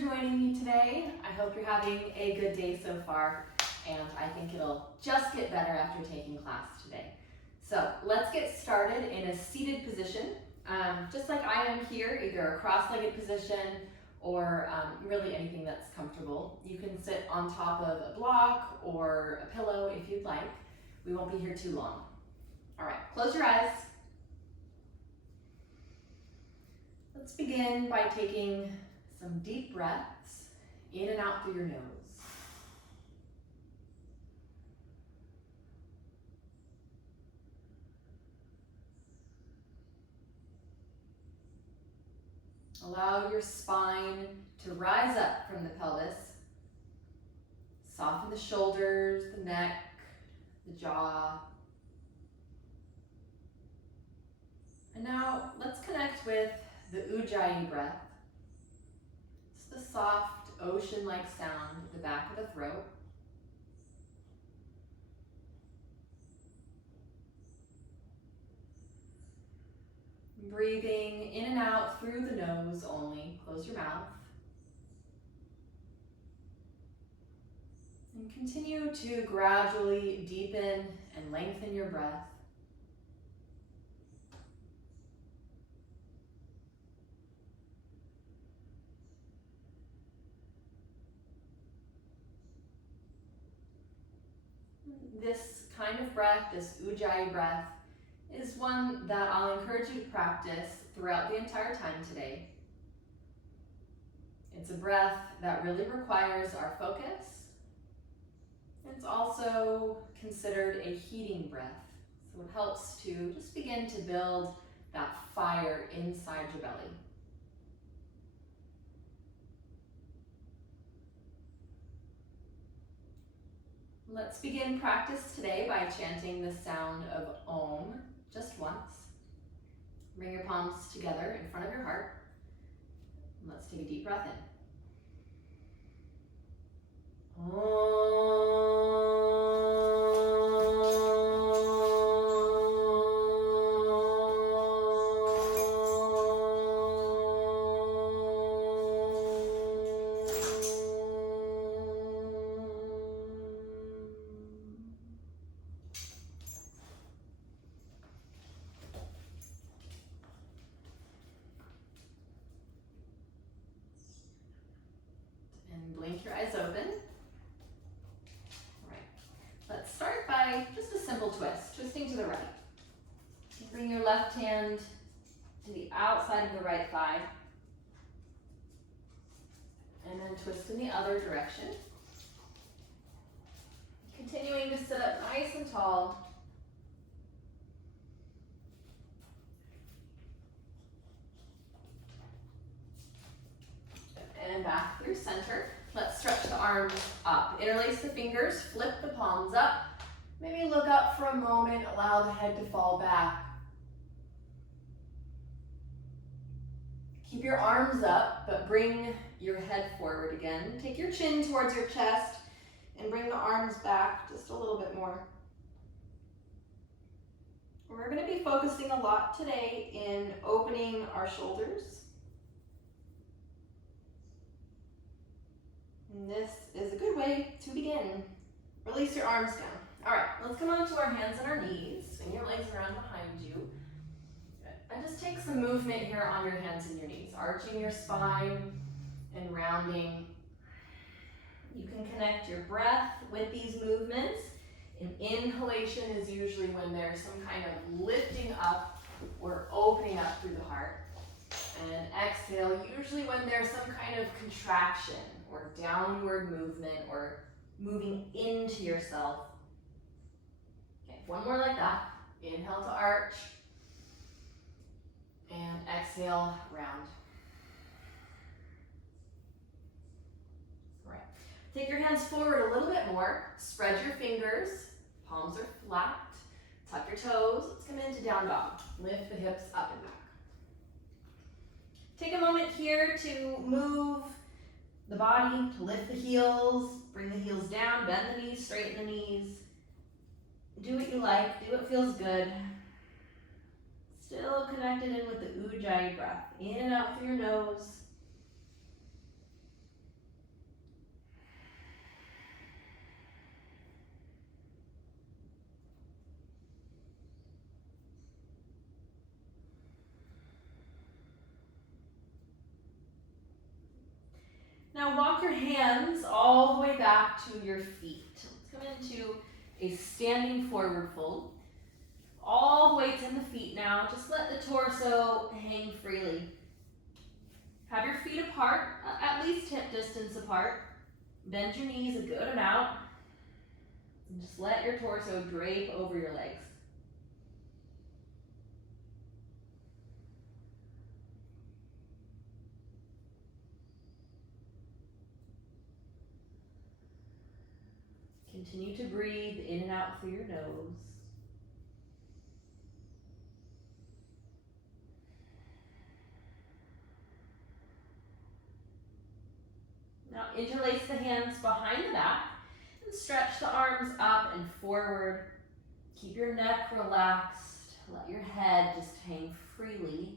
joining me today. I hope you're having a good day so far, and I think it'll just get better after taking class today. So let's get started in a seated position, just like I am here, either a cross-legged position or really anything that's comfortable. You can sit on top of a block or a pillow if you'd like. We won't be here too long. All right, close your eyes. Let's begin by taking some deep breaths in and out through your nose. Allow your spine to rise up from the pelvis. Soften the shoulders, the neck, the jaw. And now let's connect with the Ujjayi breath. It's the soft ocean-like sound at the back of the throat. Breathing in and out through the nose only. Close your mouth. And continue to gradually deepen and lengthen your breath. This kind of breath, this Ujjayi breath, is one that I'll encourage you to practice throughout the entire time today. It's a breath that really requires our focus. It's also considered a heating breath, so it helps to just begin to build that fire inside your belly. Let's begin practice today by chanting the sound of Om just once. Bring your palms together in front of your heart. Let's take a deep breath in. Blink your eyes open. All right, let's start by just a simple twist, twisting to the right. Bring your left hand to the outside of the right thigh, and then twist in the other direction. Continuing to sit up nice and tall. And back through center. Let's stretch the arms up. Interlace the fingers, flip the palms up. Maybe look up for a moment, allow the head to fall back. Keep your arms up, but bring your head forward again. Take your chin towards your chest and bring the arms back just a little bit more. We're going to be focusing a lot today in opening our shoulders. And this is a good way to begin. Release your arms down. All right, let's come onto our hands and our knees. Swing your legs around behind you. And just take some movement here on your hands and your knees, arching your spine and rounding. You can connect your breath with these movements. An inhalation is usually when there's some kind of lifting up or opening up through the heart. And exhale, usually when there's some kind of contraction or downward movement or moving into yourself. Okay, one more like that. Inhale to arch. And exhale, round. All right. Take your hands forward a little bit more. Spread your fingers. Palms are flat. Tuck your toes. Let's come into down dog. Lift the hips up and back. Take a moment here to move the body, to lift the heels, bring the heels down, bend the knees, straighten the knees. Do what you like, do what feels good. Still connected in with the Ujjayi breath. In and out through your nose. Now walk your hands all the way back to your feet. Let's come into a standing forward fold. All the weight's in the feet now. Just let the torso hang freely. Have your feet apart, at least hip distance apart. Bend your knees a good amount. And just let your torso drape over your legs. Continue to breathe in and out through your nose. Now interlace the hands behind the back and stretch the arms up and forward. Keep your neck relaxed. Let your head just hang freely.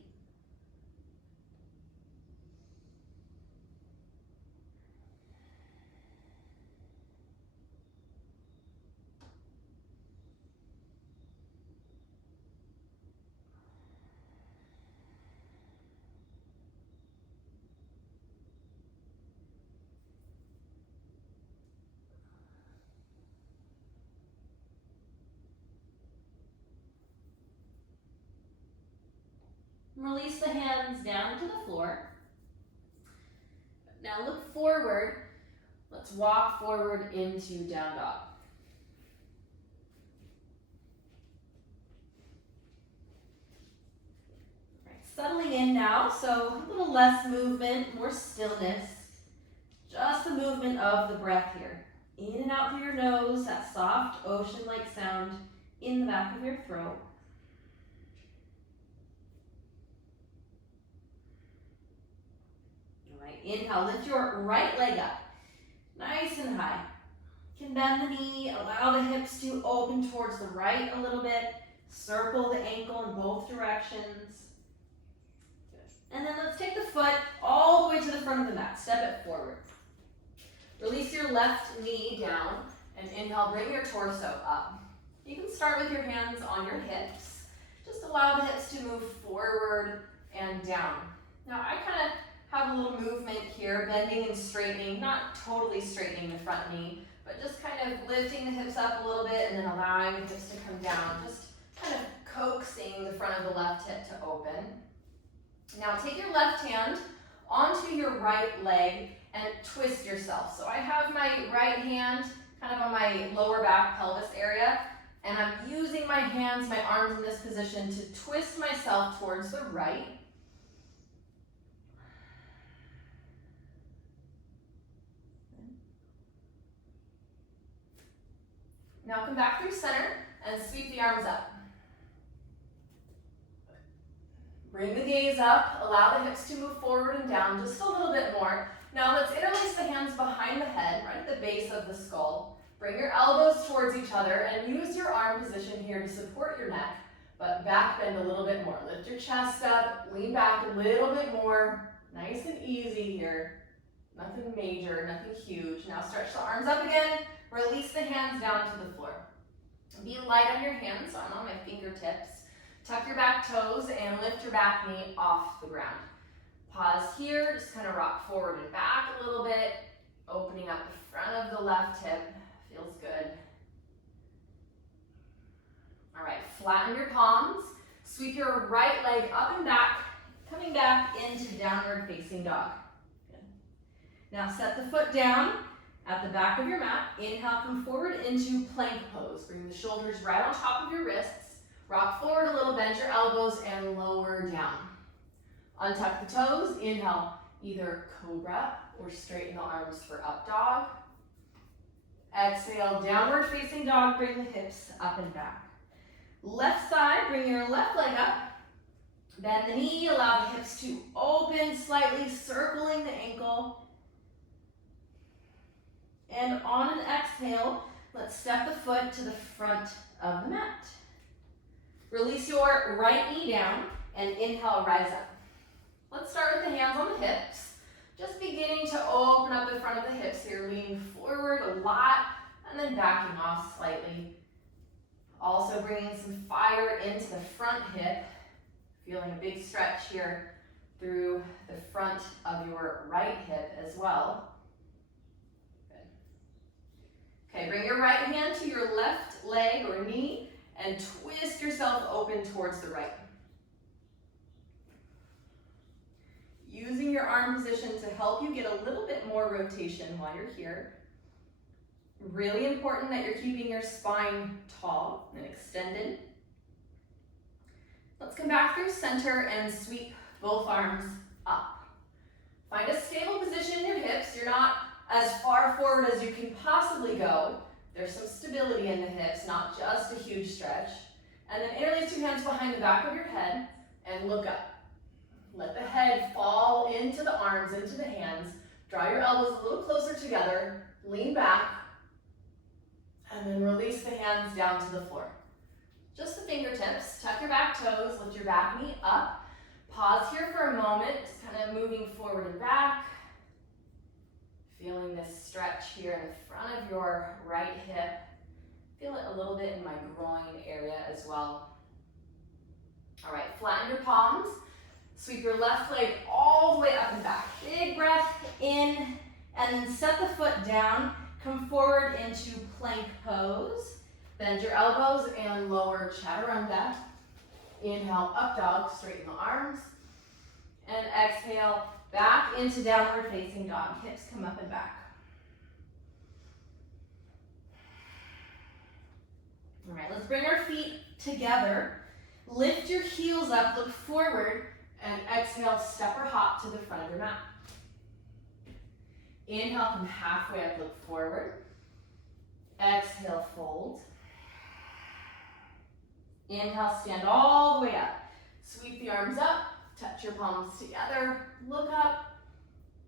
Release the hands down to the floor. Now look forward. Let's walk forward into down dog. Right, settling in now, so a little less movement, more stillness. Just the movement of the breath here. In and out through your nose, that soft ocean-like sound in the back of your throat. Inhale, lift your right leg up, nice and high. You can bend the knee, allow the hips to open towards the right a little bit. Circle the ankle in both directions. Good. And then let's take the foot all the way to the front of the mat. Step it forward. Release your left knee down and inhale, bring your torso up. You can start with your hands on your hips. Just allow the hips to move forward and down. Now I kind of have a little movement here, bending and straightening, not totally straightening the front knee, but just kind of lifting the hips up a little bit and then allowing the hips to come down, just kind of coaxing the front of the left hip to open. Now take your left hand onto your right leg and twist yourself. So I have my right hand kind of on my lower back pelvis area, and I'm using my hands, my arms in this position to twist myself towards the right. Now come back through center and sweep the arms up. Bring the gaze up, allow the hips to move forward and down just a little bit more. Now let's interlace the hands behind the head, right at the base of the skull. Bring your elbows towards each other and use your arm position here to support your neck, but back bend a little bit more. Lift your chest up, lean back a little bit more. Nice and easy here. Nothing major, nothing huge. Now stretch the arms up again. Release the hands down to the floor. Be light on your hands, so I'm on my fingertips. Tuck your back toes and lift your back knee off the ground. Pause here, just kind of rock forward and back a little bit, opening up the front of the left hip. Feels good. All right, flatten your palms. Sweep your right leg up and back, coming back into downward facing dog. Good. Now set the foot down at the back of your mat. Inhale, come forward into plank pose. Bring the shoulders right on top of your wrists. Rock forward a little, bend your elbows and lower down. Untuck the toes. Inhale, either cobra or straighten the arms for up dog. Exhale, downward facing dog. Bring the hips up and back. Left side, bring your left leg up. Bend the knee, allow the hips to open slightly, circling the ankle. And on an exhale, let's step the foot to the front of the mat. Release your right knee down and inhale, rise up. Let's start with the hands on the hips. Just beginning to open up the front of the hips here, leaning forward a lot and then backing off slightly. Also bringing some fire into the front hip, feeling a big stretch here through the front of your right hip as well. Okay, bring your right hand to your left leg or knee and twist yourself open towards the right. Using your arm position to help you get a little bit more rotation while you're here. Really important that you're keeping your spine tall and extended. Let's come back through center and sweep both arms up. Find a stable position in your hips. You're not as far forward as you can possibly go. There's some stability in the hips, not just a huge stretch. And then interlace your hands behind the back of your head and look up. Let the head fall into the arms, into the hands. Draw your elbows a little closer together. Lean back. And then release the hands down to the floor. Just the fingertips. Tuck your back toes. Lift your back knee up. Pause here for a moment. Just kind of moving forward and back. Feeling this stretch here in the front of your right hip. Feel it a little bit in my groin area as well. All right, flatten your palms. Sweep your left leg all the way up and back. Big breath in, and then set the foot down. Come forward into plank pose. Bend your elbows and lower chaturanga. Inhale, up dog, straighten the arms. And exhale, back into downward facing dog. Hips come up and back. All right, let's bring our feet together. Lift your heels up, look forward, and exhale, step or hop to the front of your mat. Inhale, come halfway up, look forward. Exhale, fold. Inhale, stand all the way up. Sweep the arms up, touch your palms together, look up.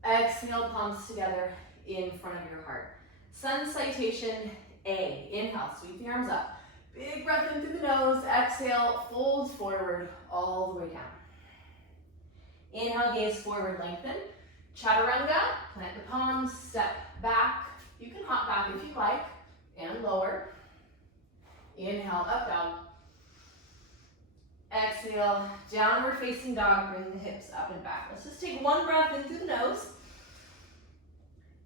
Exhale, palms together in front of your heart. Sun salutation A. Inhale, sweep the arms up. Big breath in through the nose. Exhale, fold forward all the way down. Inhale, gaze forward, lengthen. Chaturanga, plant the palms, step back. You can hop back if you like, and lower. Inhale, up dog. Exhale, downward facing dog, bring the hips up and back. Let's just take one breath in through the nose.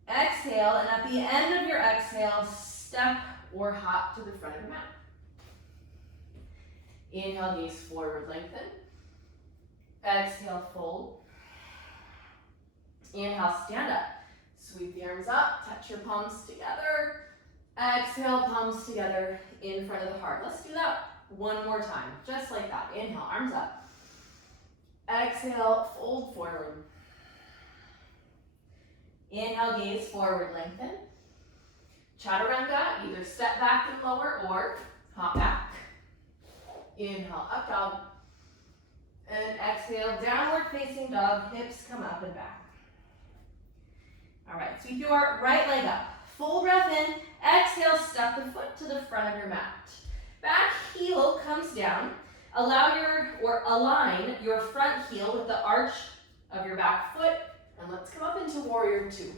Exhale, and at the end of your exhale, step or hop to the front of your mat. Inhale, gaze forward, lengthen. Exhale, fold. Inhale, stand up. Sweep the arms up, touch your palms together. Exhale, palms together in front of the heart. Let's do that one more time, just like that. Inhale, arms up. Exhale, fold forward. Inhale, gaze forward, lengthen. Chaturanga, either step back and lower or hop back. Inhale, up dog. And exhale, downward facing dog, hips come up and back. All right, sweep your right leg up. Full breath in. Exhale, step the foot to the front of your mat. Back heel comes down. Align your front heel with the arch of your back foot. And let's come up into warrior two.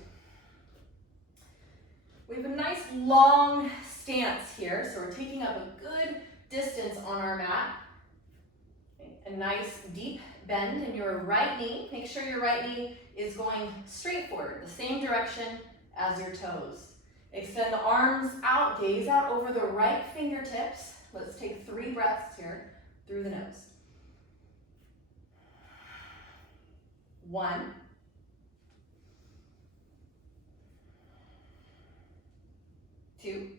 We have a nice long stance here, so we're taking up a good distance on our mat. A nice deep bend in your right knee. Make sure your right knee is going straight forward, the same direction as your toes. Extend the arms out, gaze out over the right fingertips. Let's take 3 breaths here through the nose. 1. 2.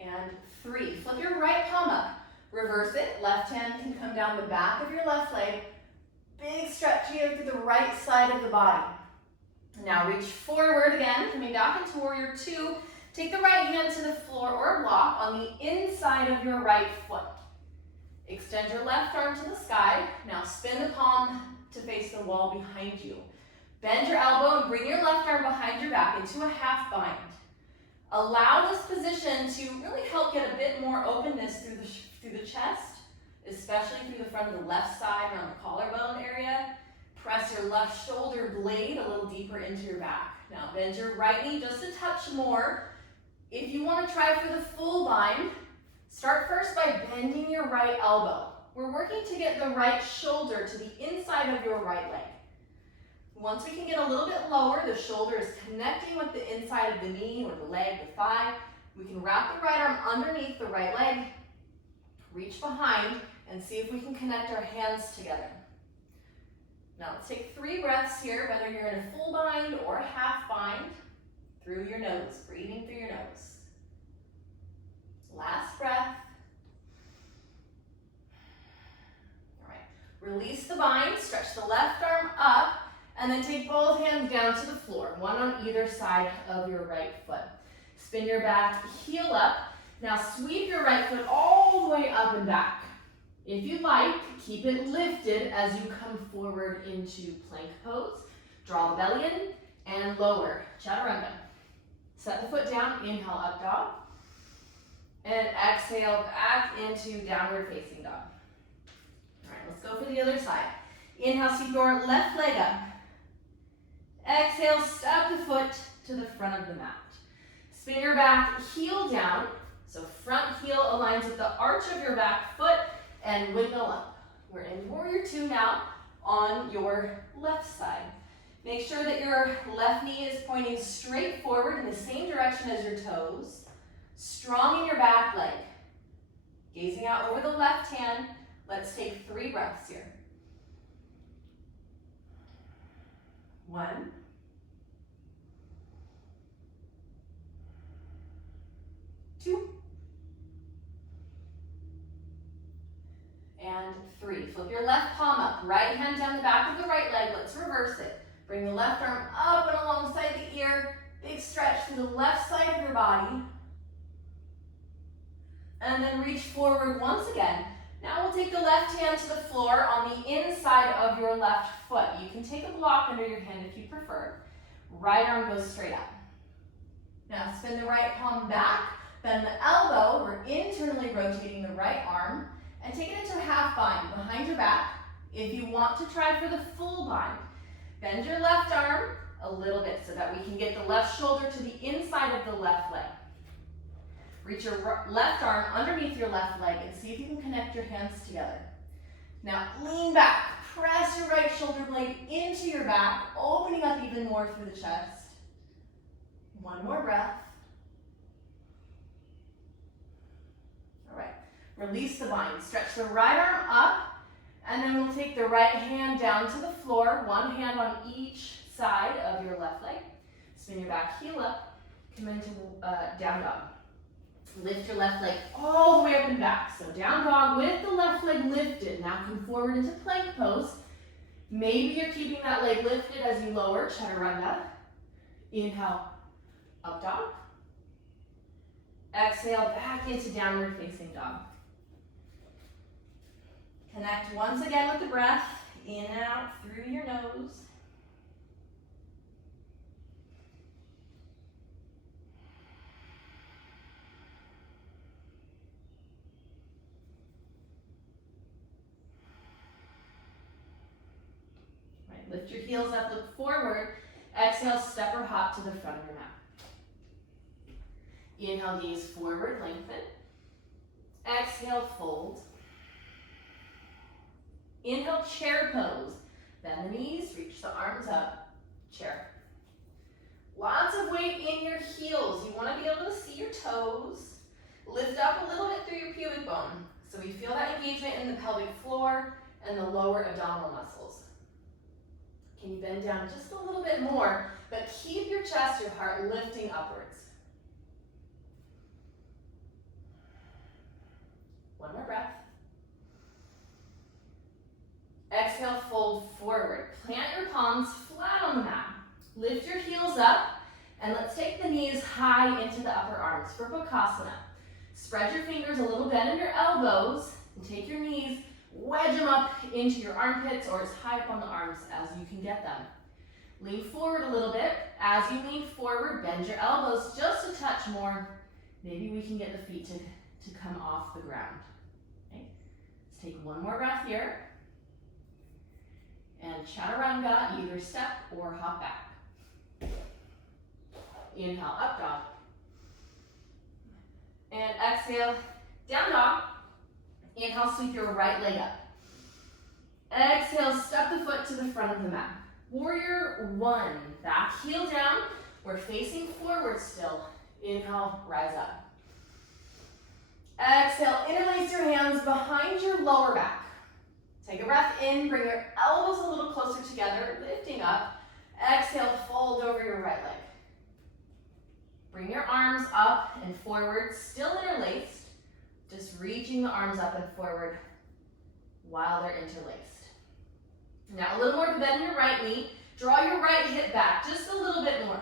And 3. Flip your right palm up. Reverse it. Left hand can come down the back of your left leg. Big stretch here through the right side of the body. Now reach forward again, coming back into warrior two. Take the right hand to the floor or block on the inside of your right foot. Extend your left arm to the sky. Now spin the palm to face the wall behind you. Bend your elbow and bring your left arm behind your back into a half bind. Allow this position to really help get a bit more openness through the chest, especially through the front of the left side around the collarbone area. Press your left shoulder blade a little deeper into your back. Now bend your right knee just a touch more. If you want to try for the full bind, start first by bending your right elbow. We're working to get the right shoulder to the inside of your right leg. Once we can get a little bit lower, the shoulder is connecting with the inside of the knee or the leg, the thigh. We can wrap the right arm underneath the right leg, reach behind, and see if we can connect our hands together. Now let's take 3 breaths here, whether you're in a full bind or a half bind, through your nose, breathing through your nose. Last breath. All right, release the bind, stretch the left arm up, and then take both hands down to the floor, one on either side of your right foot. Spin your back, heel up. Now sweep your right foot all the way up and back. If you like, keep it lifted as you come forward into plank pose. Draw the belly in and lower, chaturanga. Set the foot down, inhale, up dog. And exhale, back into downward facing dog. All right, let's go for the other side. Inhale, sweep your left leg up. Exhale, step the foot to the front of the mat. Spin your back, heel down. So front heel aligns with the arch of your back foot and wiggle up. We're in warrior 2 now on your left side. Make sure that your left knee is pointing straight forward in the same direction as your toes. Strong in your back leg. Gazing out over the left hand. Let's take 3 breaths here. 1. 2. And 3. Flip your left palm up. Right hand down the back of the right leg. Let's reverse it. Bring the left arm up and alongside the ear. Big stretch through the left side of your body. And then reach forward once again. Now we'll take the left hand to the floor on the inside of your left foot. You can take a block under your hand if you prefer. Right arm goes straight up. Now spin the right palm back. Bend the elbow. We're internally rotating the right arm. And take it into a half bind behind your back. If you want to try for the full bind, bend your left arm a little bit so that we can get the left shoulder to the inside of the left leg. Reach your left arm underneath your left leg and see if you can connect your hands together. Now lean back, press your right shoulder blade into your back, opening up even more through the chest. 1 more breath. All right, release the bind. Stretch the right arm up, and then we'll take the right hand down to the floor, one hand on each side of your left leg. Spin your back heel up, come into down dog. Lift your left leg all the way up and back. So down dog with the left leg lifted. Now come forward into plank pose. Maybe you're keeping that leg lifted as you lower, chaturanga. Inhale, up dog. Exhale, back into downward facing dog. Connect once again with the breath, in and out through your nose. Lift your heels up, look forward. Exhale, step or hop to the front of your mat. Inhale, gaze forward, lengthen. Exhale, fold. Inhale, chair pose. Bend the knees, reach the arms up, chair. Lots of weight in your heels. You want to be able to see your toes. Lift up a little bit through your pubic bone. So we feel that engagement in the pelvic floor and the lower abdominal muscles. Can you bend down just a little bit more, but keep your chest, your heart lifting upwards. 1 more breath. Exhale, fold forward. Plant your palms flat on the mat. Lift your heels up, and let's take the knees high into the upper arms for Bakasana. Spread your fingers a little, bend in your elbows, and take your knees, wedge them up into your armpits or as high up on the arms as you can get them. Lean forward a little bit. As you lean forward, bend your elbows just a touch more. Maybe we can get the feet to come off the ground. Okay? Let's take 1 more breath here. And chaturanga, either step or hop back. Inhale, up dog. And exhale, down dog. Inhale, sweep your right leg up. Exhale, step the foot to the front of the mat. Warrior one. Back heel down. We're facing forward still. Inhale, rise up. Exhale, interlace your hands behind your lower back. Take a breath in, bring your elbows a little closer together, lifting up. Exhale, fold over your right leg. Bring your arms up and forward, still interlaced. Just reaching the arms up and forward while they're interlaced. Now a little more bend in your right knee. Draw your right hip back just a little bit more.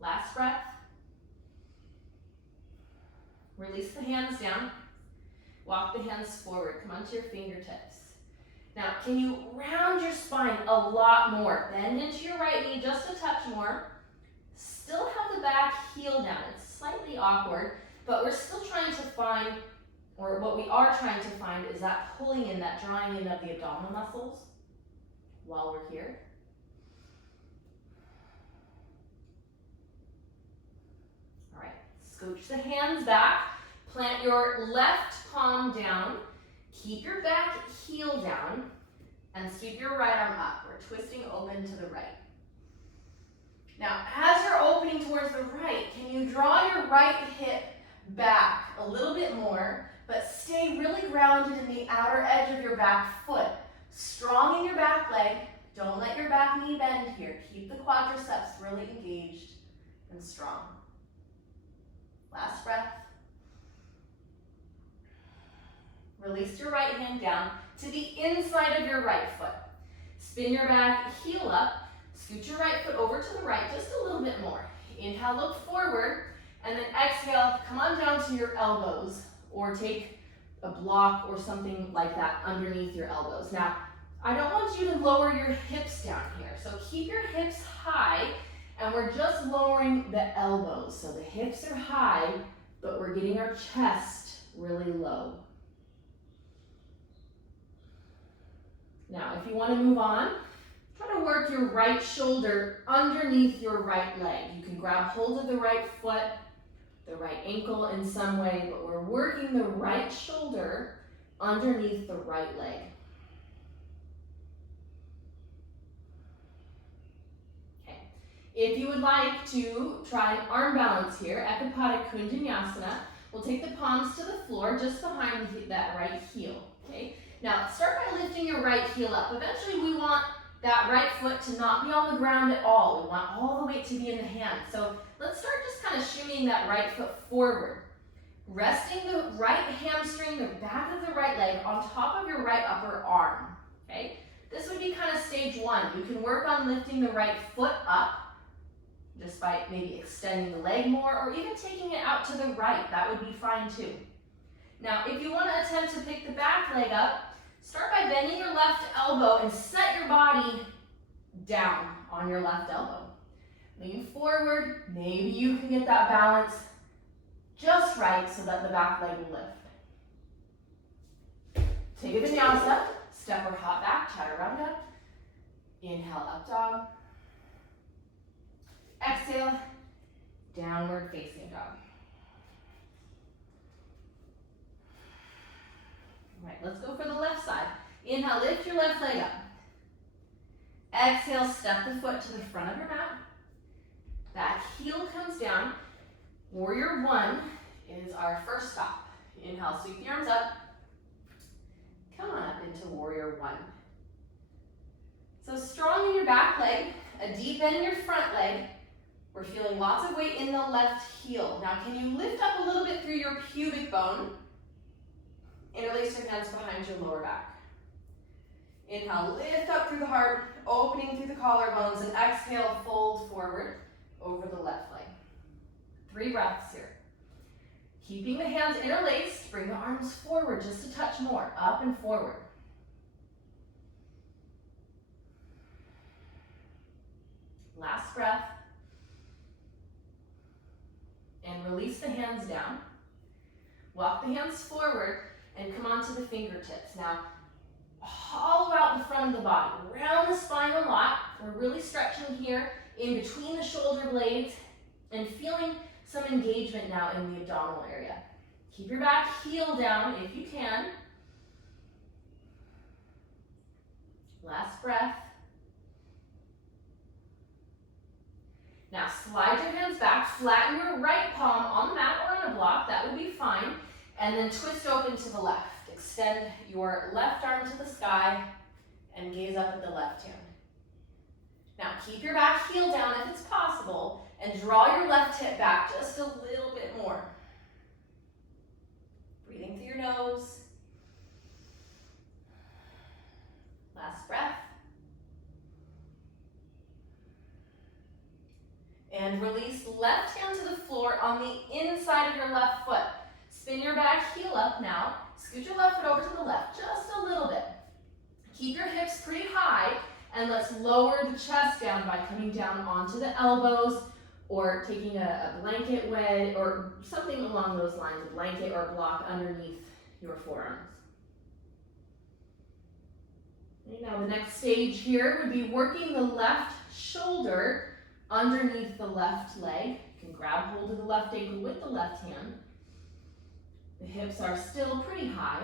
Last breath. Release the hands down. Walk the hands forward. Come onto your fingertips. Now, can you round your spine a lot more? Bend into your right knee just a touch more. Still have the back heel down. It's slightly awkward, but we're still trying to find, or what we are trying to find is that pulling in, that drawing in of the abdominal muscles while we're here. All right, scooch the hands back. Plant your left palm down. Keep your back heel down and sweep your right arm up. We're twisting open to the right. Now, as you're opening towards the right, can you draw your right hip back a little bit more, but stay really grounded in the outer edge of your back foot. Strong in your back leg. Don't let your back knee bend here. Keep the quadriceps really engaged and strong. Last breath. Release your right hand down to the inside of your right foot. Spin your back heel up. Scoot your right foot over to the right just a little bit more. Inhale, look forward, and then exhale, come on down to your elbows, or take a block or something like that underneath your elbows. Now, I don't want you to lower your hips down here, so keep your hips high, and we're just lowering the elbows. So the hips are high, but we're getting our chest really low. Now, if you want to move on, try to work your right shoulder underneath your right leg. You can grab hold of the right foot, the right ankle in some way, but we're working the right shoulder underneath the right leg. Okay. If you would like to try an arm balance here, Ekapada Kundanyasana, we'll take the palms to the floor just behind that right heel. Okay. Now, start by lifting your right heel up. Eventually, we want that right foot to not be on the ground at all. We want all the weight to be in the hand. So let's start just kind of shimmying that right foot forward. Resting the right hamstring, the back of the right leg, on top of your right upper arm. Okay? This would be kind of stage one. You can work on lifting the right foot up just by maybe extending the leg more, or even taking it out to the right. That would be fine too. Now, if you want to attempt to pick the back leg up, start by bending your left elbow and set your body down on your left elbow. Lean forward. Maybe you can get that balance just right so that the back leg will lift. Take a vinyasa. Step or hop back, chaturanga. Inhale, up dog. Exhale, downward facing dog. All right, let's go for the left side. Inhale, lift your left leg up. Exhale, step the foot to the front of your mat. Back heel comes down. Warrior one is our first stop. Inhale, sweep the arms up. Come on up into warrior one. So strong in your back leg, a deep bend in your front leg. We're feeling lots of weight in the left heel. Now, can you lift up a little bit through your pubic bone? Interlace your hands behind your lower back. Inhale, lift up through the heart, opening through the collarbones, and exhale, fold forward over the left leg. 3 breaths here. Keeping the hands interlaced, bring the arms forward just a touch more, up and forward. Last breath. And release the hands down. Walk the hands forward and come onto the fingertips. Now, hollow out the front of the body. Round the spine a lot. We're really stretching here in between the shoulder blades and feeling some engagement now in the abdominal area. Keep your back heel down if you can. Last breath. Now slide your hands back, flatten your right palm on the mat or on a block, that would be fine. And then twist open to the left. Extend your left arm to the sky and gaze up at the left hand. Now keep your back heel down if it's possible and draw your left hip back just a little bit more. Breathing through your nose. Last breath. And release left hand to the floor on the inside of your left foot. Spin your back heel up now. Scoot your left foot over to the left just a little bit. Keep your hips pretty high, and let's lower the chest down by coming down onto the elbows or taking a blanket wedge or something along those lines, a blanket or a block underneath your forearms. Okay, now the next stage here would be working the left shoulder underneath the left leg. You can grab hold of the left ankle with the left hand. The hips are still pretty high.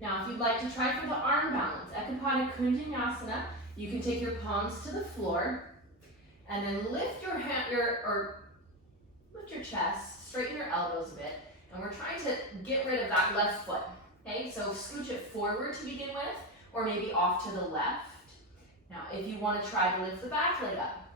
Now, if you'd like to try for the arm balance, Ekapada Kunjanyasana, you can take your palms to the floor and then lift your hand, lift your chest, straighten your elbows a bit, and we're trying to get rid of that left foot. Okay, so scooch it forward to begin with, or maybe off to the left. Now, if you want to try to lift the back leg up,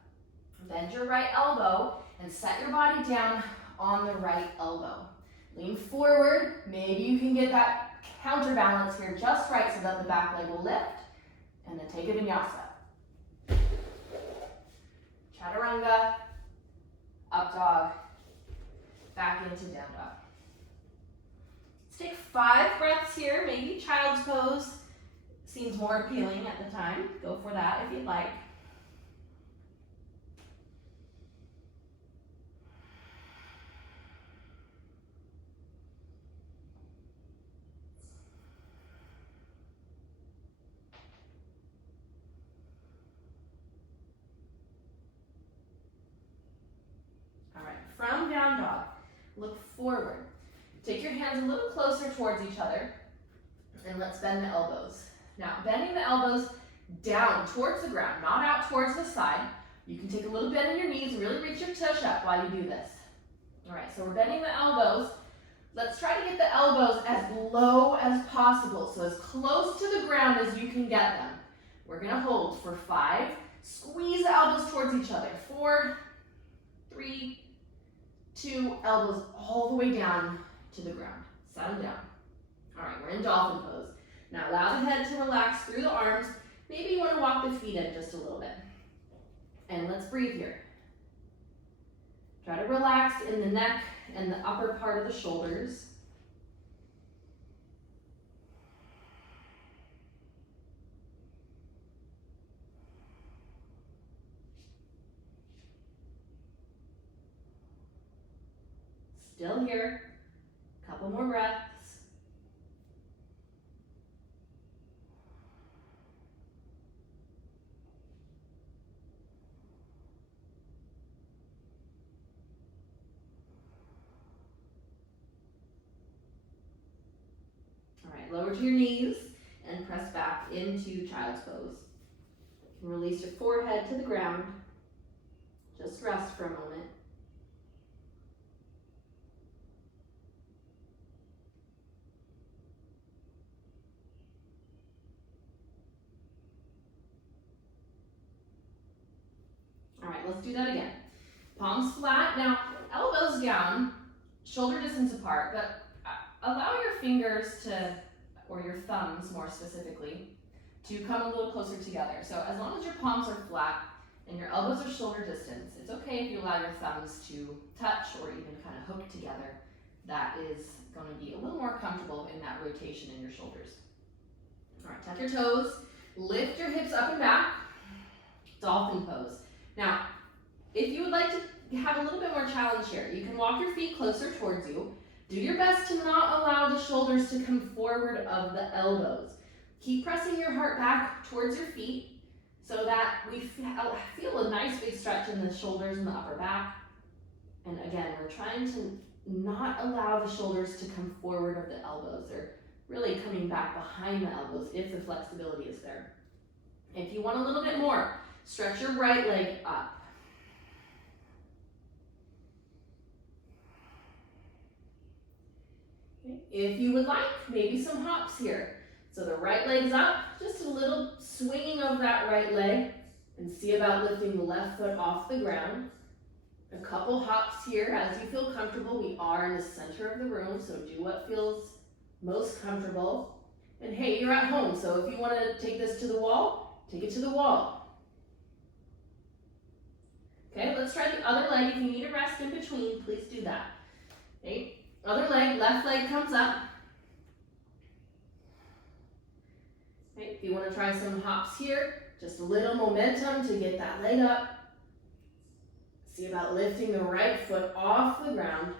bend your right elbow and set your body down on the right elbow. Lean forward, maybe you can get that counterbalance here just right so that the back leg will lift, and then take a vinyasa. Chaturanga, up dog, back into down dog. Let's take 5 breaths here, maybe child's pose seems more appealing at the time. Go for that if you'd like. All right, from down dog, look forward. Take your hands a little closer towards each other, and let's bend the elbows. Now, bending the elbows down towards the ground, not out towards the side. You can take a little bend in your knees, really reach your tush up while you do this. All right, so we're bending the elbows. Let's try to get the elbows as low as possible, so as close to the ground as you can get them. We're gonna hold for 5. Squeeze the elbows towards each other. 4, 3, 2, elbows all the way down to the ground. Set them down. All right, we're in dolphin pose. Now allow the head to relax through the arms. Maybe you want to walk the feet in just a little bit. And let's breathe here. Try to relax in the neck and the upper part of the shoulders. Still here. Couple more breaths. Lower to your knees and press back into child's pose. You can release your forehead to the ground. Just rest for a moment. All right, let's do that again. Palms flat. Now, elbows down, shoulder distance apart, but allow your fingers to, or your thumbs more specifically, to come a little closer together. So as long as your palms are flat and your elbows are shoulder distance, it's okay if you allow your thumbs to touch or even kind of hook together. That is going to be a little more comfortable in that rotation in your shoulders. All right, tuck your toes, lift your hips up and back, dolphin pose. Now, if you would like to have a little bit more challenge here, you can walk your feet closer towards you. Do your best to not allow the shoulders to come forward of the elbows. Keep pressing your heart back towards your feet so that we feel a nice big stretch in the shoulders and the upper back. And again, we're trying to not allow the shoulders to come forward of the elbows. They're really coming back behind the elbows if the flexibility is there. If you want a little bit more, stretch your right leg up. Okay. If you would like, maybe some hops here. So the right leg's up, just a little swinging of that right leg, and see about lifting the left foot off the ground. A couple hops here as you feel comfortable. We are in the center of the room, so do what feels most comfortable. And hey, you're at home, so if you want to take this to the wall, take it to the wall. Okay, let's try the other leg. If you need a rest in between, please do that. Okay, other leg, left leg comes up. Okay, if you want to try some hops here, just a little momentum to get that leg up. See about lifting the right foot off the ground.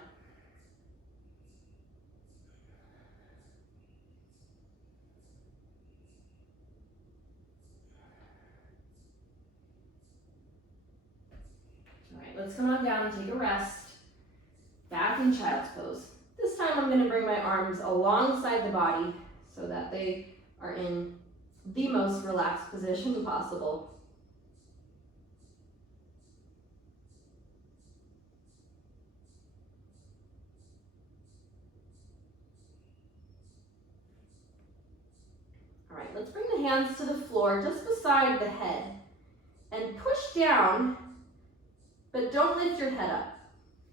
All right, let's come on down and take a rest. Back in child's pose. This time I'm going to bring my arms alongside the body so that they are in the most relaxed position possible. All right, let's bring the hands to the floor just beside the head and push down, but don't lift your head up.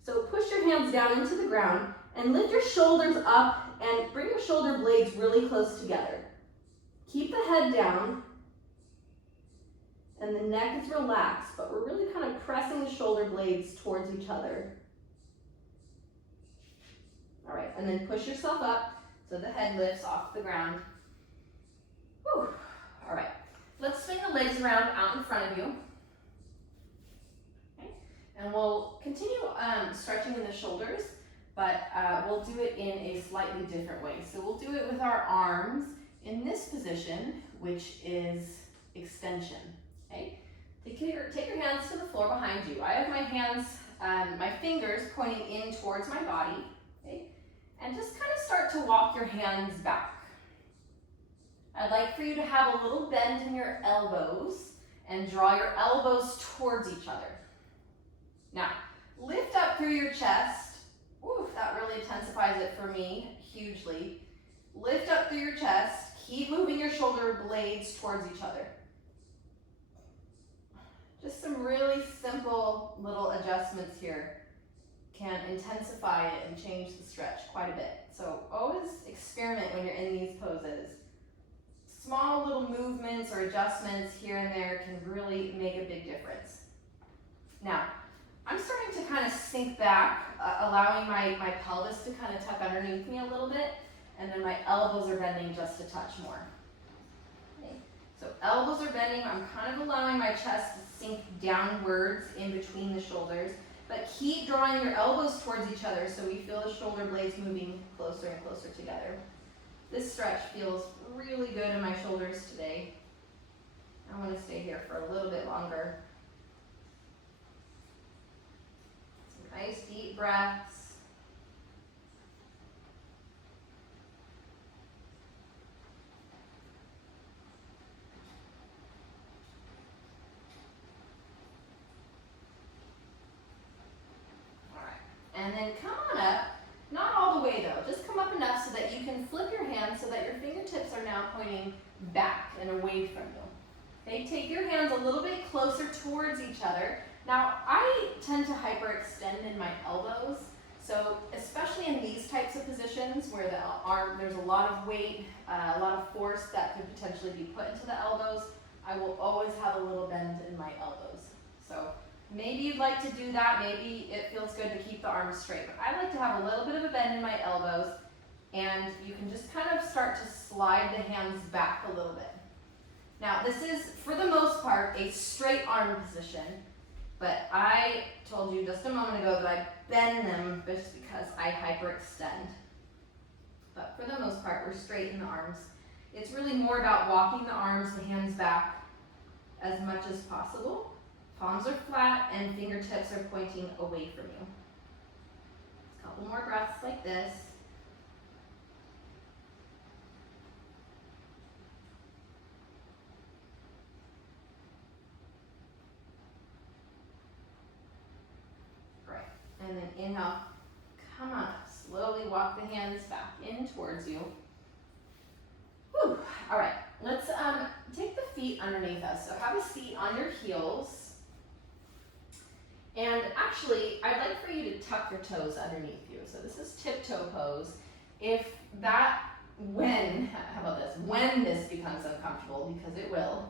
So push your hands down into the ground and lift your shoulders up and bring your shoulder blades really close together. Keep the head down and the neck is relaxed, but we're really kind of pressing the shoulder blades towards each other. All right, and then push yourself up so the head lifts off the ground. Whew. All right, let's swing the legs around out in front of you. Okay. And we'll continue stretching in the shoulders, but we'll do it in a slightly different way. So we'll do it with our arms in this position, which is extension. Okay? Take your hands to the floor behind you. I have my hands, my fingers pointing in towards my body. Okay? And just kind of start to walk your hands back. I'd like for you to have a little bend in your elbows and draw your elbows towards each other. Now, lift up through your chest. Ooh, that really intensifies it for me hugely. Lift up through your chest. Keep moving your shoulder blades towards each other. Just some really simple little adjustments here can intensify it and change the stretch quite a bit. So always experiment when you're in these poses. Small little movements or adjustments here and there can really make a big difference. Now, I'm starting to kind of sink back, allowing my pelvis to kind of tuck underneath me a little bit, and then my elbows are bending just a touch more. Okay. So elbows are bending, I'm kind of allowing my chest to sink downwards in between the shoulders, but keep drawing your elbows towards each other so we feel the shoulder blades moving closer and closer together. This stretch feels really good in my shoulders today. I want to stay here for a little bit longer. Some nice deep breaths. All right, and then come on up. Not all the way though, just come up enough so that you can flip your hands so that your fingertips are now pointing back and away from you. Okay, take your hands a little bit closer towards each other. Now, I tend to hyperextend in my elbows, so especially in these types of positions where the arm, there's a lot of weight, a lot of force that could potentially be put into the elbows, I will always have a little bend in my elbows. So maybe you'd like to do that, maybe it feels good to keep the arms straight, but I like to have a little bit of a bend in my elbows, and you can just kind of start to slide the hands back a little bit. Now this is, for the most part, a straight arm position, but I told you just a moment ago that I bend them just because I hyperextend. But for the most part, we're straight in the arms. It's really more about walking the arms, the hands back as much as possible. Palms are flat and fingertips are pointing away from you. Couple more breaths like this. Great. And then inhale, come on up. Slowly walk the hands back in towards you. Whew. All right, let's take the feet underneath us. So have a seat on your heels. And actually, I'd like for you to tuck your toes underneath you. So this is tiptoe pose. If that, how about this? When this becomes uncomfortable, because it will,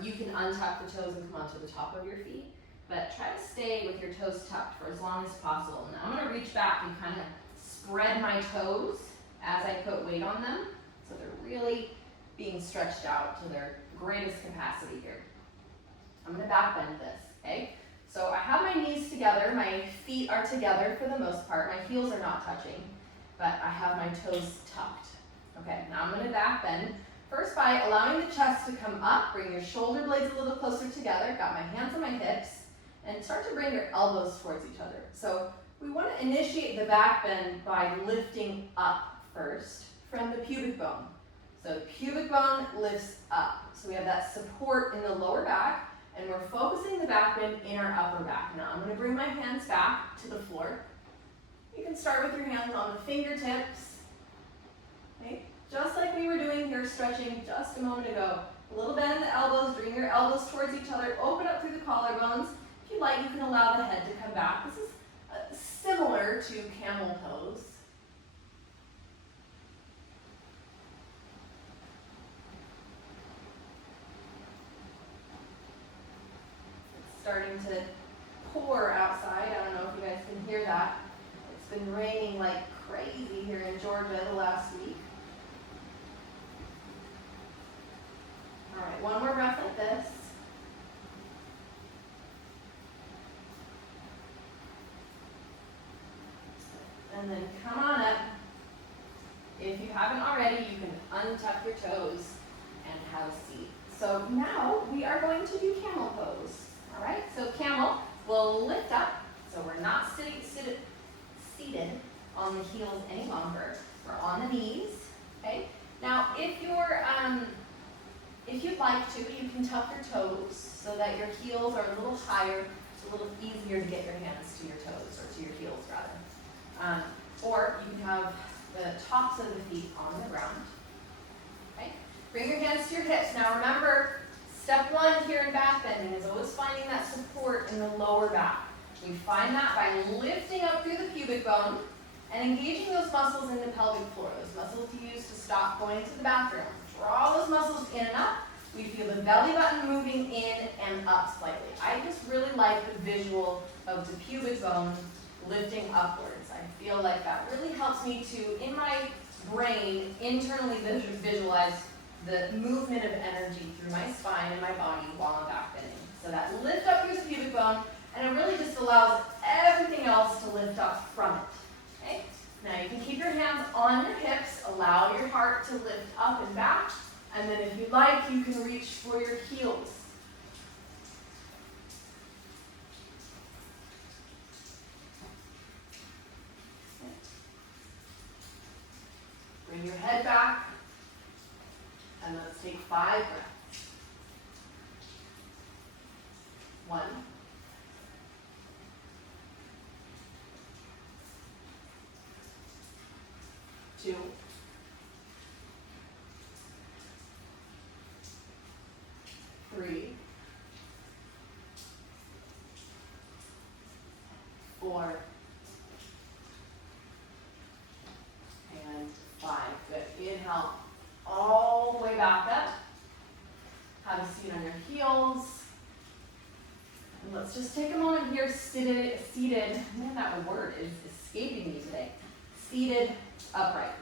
you can untuck the toes and come onto the top of your feet. But try to stay with your toes tucked for as long as possible. Now I'm gonna reach back and kind of spread my toes as I put weight on them. So they're really being stretched out to their greatest capacity here. I'm gonna back bend this, okay? So I have my knees together, my feet are together for the most part, my heels are not touching, but I have my toes tucked. Okay, now I'm gonna back bend. First by allowing the chest to come up, bring your shoulder blades a little closer together, got my hands on my hips, and start to bring your elbows towards each other. So we want to initiate the back bend by lifting up first from the pubic bone. So the pubic bone lifts up. So we have that support in the lower back, and we're focusing the back bend in our upper back. Now I'm going to bring my hands back to the floor. You can start with your hands on the fingertips. Okay? Just like we were doing here, stretching just a moment ago. A little bend in the elbows, bring your elbows towards each other, open up through the collarbones. If you like, you can allow the head to come back. This is similar to camel pose. It's starting to pour outside. I don't know if you guys can hear that. It's been raining like crazy here in Georgia the last week. All right, one more breath like this. And then come on up. If you haven't already, you can untuck your toes and have a seat. So now we are going to do camel pose. All right, so camel will lift up. So we're not seated on the heels any longer. We're on the knees, okay? Now, if you'd like to, you can tuck your toes so that your heels are a little higher. It's a little easier to get your hands to your toes, or to your heels rather. Or you can have the tops of the feet on the ground. Okay? Bring your hands to your hips. Now remember, step one here in back bending is always finding that support in the lower back. We find that by lifting up through the pubic bone and engaging those muscles in the pelvic floor, those muscles you use to stop going to the bathroom. Draw those muscles in and up. We feel the belly button moving in and up slightly. I just really like the visual of the pubic bone lifting upwards. I feel like that really helps me to, in my brain, internally visualize the movement of energy through my spine and my body while I'm back bending. So that lift up through the pubic bone, and it really just allows everything else to lift up from it. Okay? Now you can keep your hands on your hips, allow your heart to lift up and back, and then if you like, you can reach for your heels. Bring your head back, and let's take 5 breaths. 1, 2, 3, 4, and 5. Good. Inhale all the way back up. Have a seat on your heels. And let's just take a moment here, seated. Man, that word is escaping me today. Seated upright.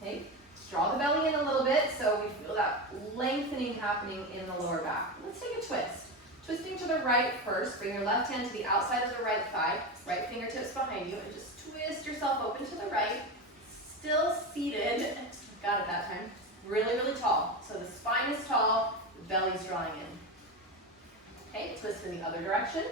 Okay? Draw the belly in a little bit so we feel that lengthening happening in the lower back. Let's take a twist. Twisting to the right first. Bring your left hand to the outside of the right thigh. Right fingertips behind you, and just twist yourself open to the right. Still seated. Got it that time. Really, really tall. So the spine is tall, the belly's drawing in. Okay, twist in the other direction.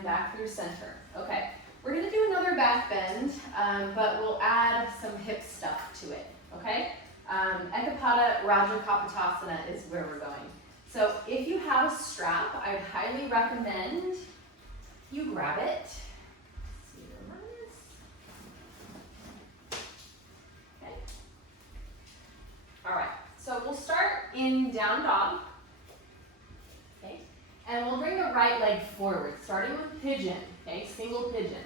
spine back through center. Okay, we're gonna do another back bend, but we'll add some hip stuff to it, okay? Ekapada Rajakapotasana is where we're going. So if you have a strap, I would highly recommend you grab it. See where mine is. Okay. All right, so we'll start in down dog. Okay, and we'll bring the right leg forward, starting with pigeon. Okay, single pigeon.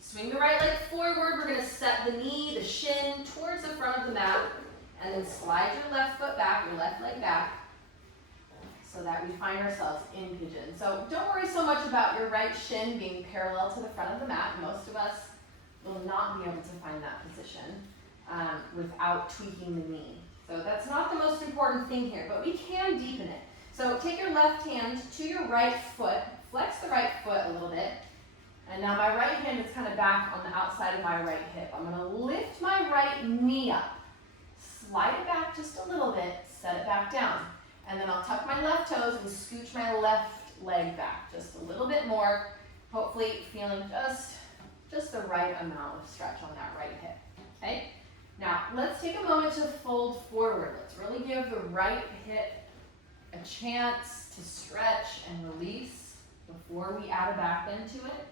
Swing the right leg forward. We're going to set the knee, the shin towards the front of the mat, and then slide your left foot back, your left leg back, so that we find ourselves in pigeon. So don't worry so much about your right shin being parallel to the front of the mat. Most of us will not be able to find that position without tweaking the knee. So that's not the most important thing here, but we can deepen it. So take your left hand to your right foot, flex the right foot a little bit, and now my right hand is kind of back on the outside of my right hip. I'm going to lift my right knee up, slide it back just a little bit, set it back down. And then I'll tuck my left toes and scooch my left leg back just a little bit more, hopefully feeling just the right amount of stretch on that right hip, okay? Now, let's take a moment to fold forward. Let's really give the right hip a chance to stretch and release before we add a back bend to it.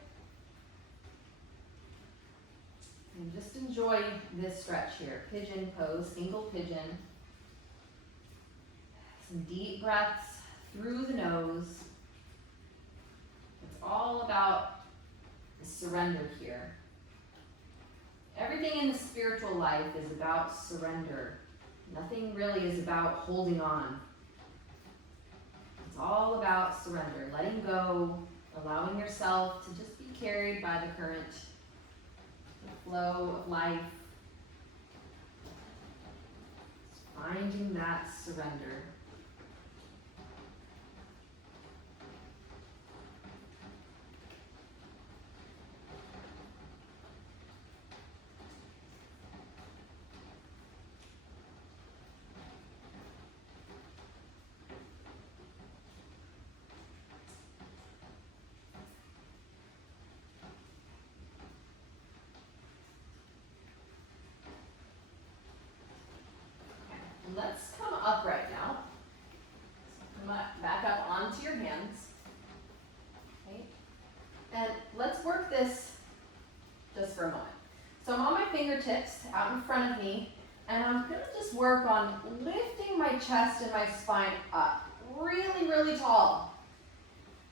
And just enjoy this stretch here. Pigeon pose, single pigeon. Some deep breaths through the nose. It's all about the surrender here. Everything in the spiritual life is about surrender. Nothing really is about holding on. It's all about surrender, letting go, allowing yourself to just be carried by the current, the flow of life. Finding that surrender. Let's come upright now. So come back up onto your hands. Okay. And let's work this just for a moment. So I'm on my fingertips out in front of me, and I'm going to just work on lifting my chest and my spine up really, really tall.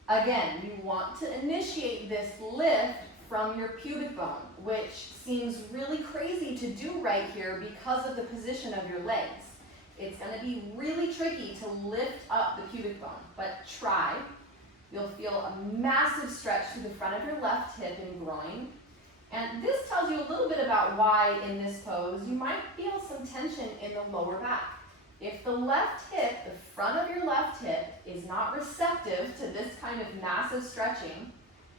Again, you want to initiate this lift from your pubic bone, which seems really crazy to do right here because of the position of your legs. It's going to be really tricky to lift up the pubic bone, but try. You'll feel a massive stretch through the front of your left hip and groin. And this tells you a little bit about why in this pose you might feel some tension in the lower back. If the left hip, the front of your left hip, is not receptive to this kind of massive stretching,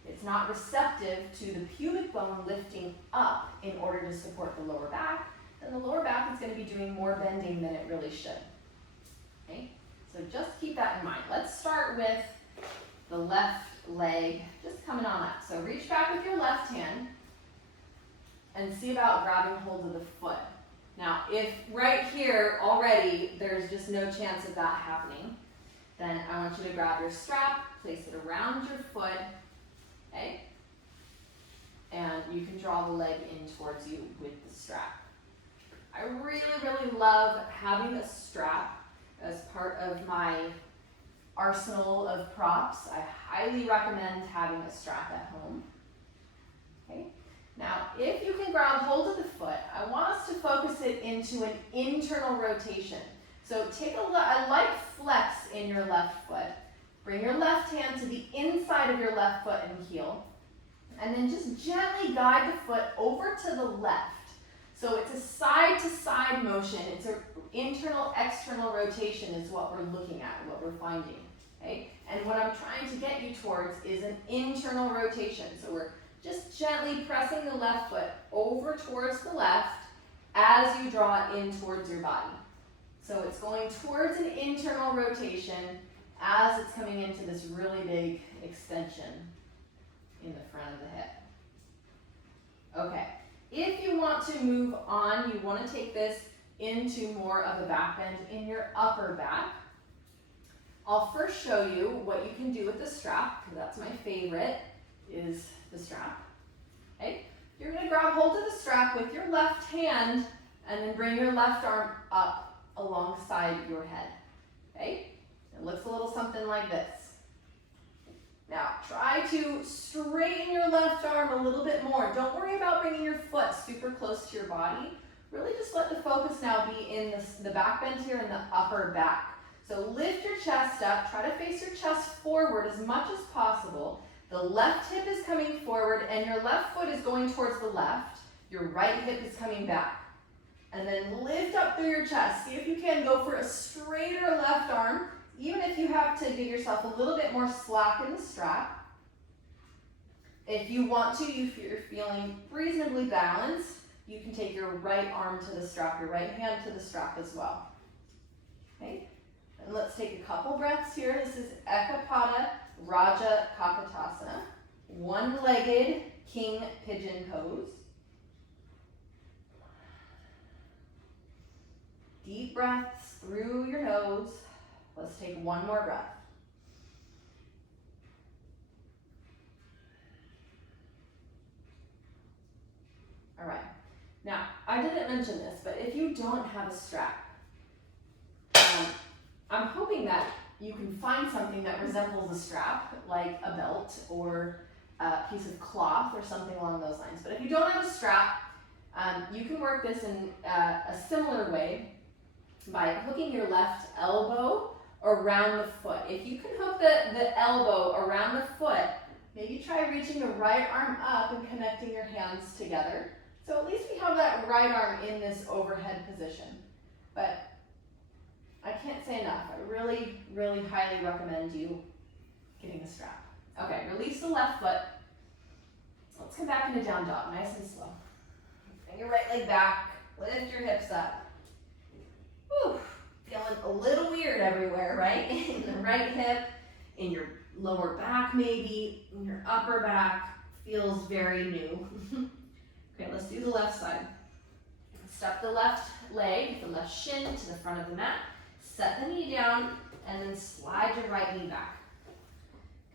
it's not receptive to the pubic bone lifting up in order to support the lower back, then the lower back is going to be doing more bending than it really should. Okay? So just keep that in mind. Let's start with the left leg just coming on up. So reach back with your left hand and see about grabbing hold of the foot. Now, if right here already there's just no chance of that happening, then I want you to grab your strap, place it around your foot, okay? And you can draw the leg in towards you with the strap. I really, really love having a strap as part of my arsenal of props. I highly recommend having a strap at home. Okay? Now, if you can grab hold of the foot, I want us to focus it into an internal rotation. So take a light flex in your left foot. Bring your left hand to the inside of your left foot and heel. And then just gently guide the foot over to the left. So it's a side-to-side motion. It's an internal-external rotation is what we're looking at, what we're finding. Okay? And what I'm trying to get you towards is an internal rotation. So we're just gently pressing the left foot over towards the left as you draw it in towards your body. So it's going towards an internal rotation as it's coming into this really big extension. in the front of the hip. Okay, if you want to move on, you want to take this into more of a back bend in your upper back. I'll first show you what you can do with the strap, because that's my favorite, is the strap. Okay, you're going to grab hold of the strap with your left hand and then bring your left arm up alongside your head. Okay, it looks a little something like this. Now, try to straighten your left arm a little bit more. Don't worry about bringing your foot super close to your body. Really just let the focus now be in the back bend here in the upper back. So lift your chest up, try to face your chest forward as much as possible. The left hip is coming forward and your left foot is going towards the left. Your right hip is coming back. And then lift up through your chest. See if you can go for a straighter left arm, even if you have to give yourself a little bit more slack in the strap. If you want to, if you're feeling reasonably balanced, you can take your right arm to the strap, your right hand to the strap as well. Okay, and let's take a couple breaths here. This is Ekapada Raja Kapotasana, one-legged king pigeon pose. Deep breaths through your nose. Let's take one more breath. All right. Now, I didn't mention this, but if you don't have a strap, I'm hoping that you can find something that resembles a strap, like a belt or a piece of cloth or something along those lines. But if you don't have a strap, you can work this in a similar way by hooking your left elbow around the foot. If you can hook the elbow around the foot, maybe try reaching the right arm up and connecting your hands together. So at least we have that right arm in this overhead position. But I can't say enough. I really, really highly recommend you getting a strap. Okay, release the left foot. Let's come back into down dog, nice and slow. Bring your right leg back, lift your hips up. Whew. Feeling a little weird everywhere, right? In the right hip, in your lower back maybe, in your upper back, feels very new. Okay, let's do the left side. Step the left leg, the left shin to the front of the mat, set the knee down, and then slide your right knee back.